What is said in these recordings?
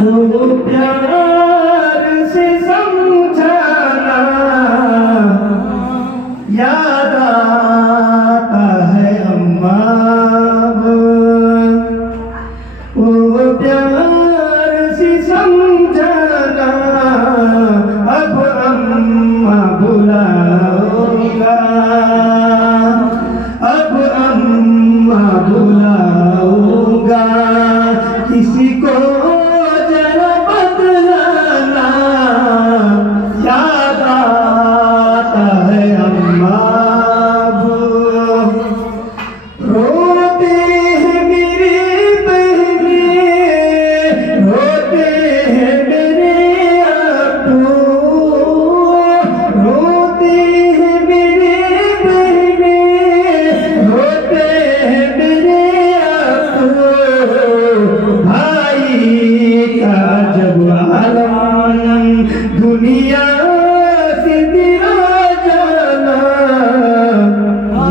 वो प्यार से समझाना, याद आता है अम्मा। वो प्यार से समझाना, अब अम्मा बुलाऊंगा, अब अम्मा बुलाऊंगा। किसी को जरा बतलाना, याद आता है अम्मा। रोते हैं मेरे बहने, रोते हैं मेरे अब्बू, रोते हैं मेरे बहने, रोते हैं मेरे अब्बू। भाई का जब आलम दुनिया से तेरा जाना,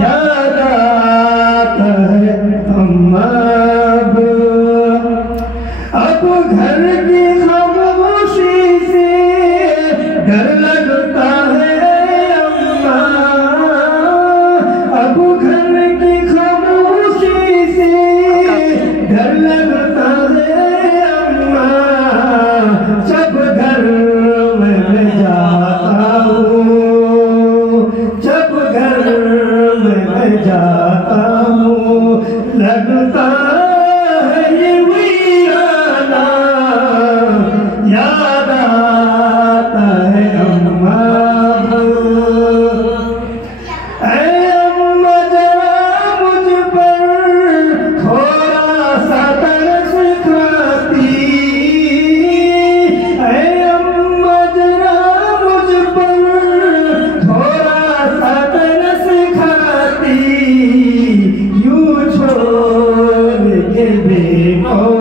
याद आता है अम्मा। अब घर की खामोशी से डर लगता है अम्मा, अब घर की खामोशी से डर लगता है अम्मा। जब घर में मैं जाता हूँ, जब घर में मैं जाता हूँ, लगता है ये वीराना, याद आता है अम्मा। ऐ अम्मा जरा मुझ पर थोड़ा सा तरस खाती, ऐ अम्मा जरा मुझ पर थोड़ा सा तरस खाती। यूं छोड़ के बेटों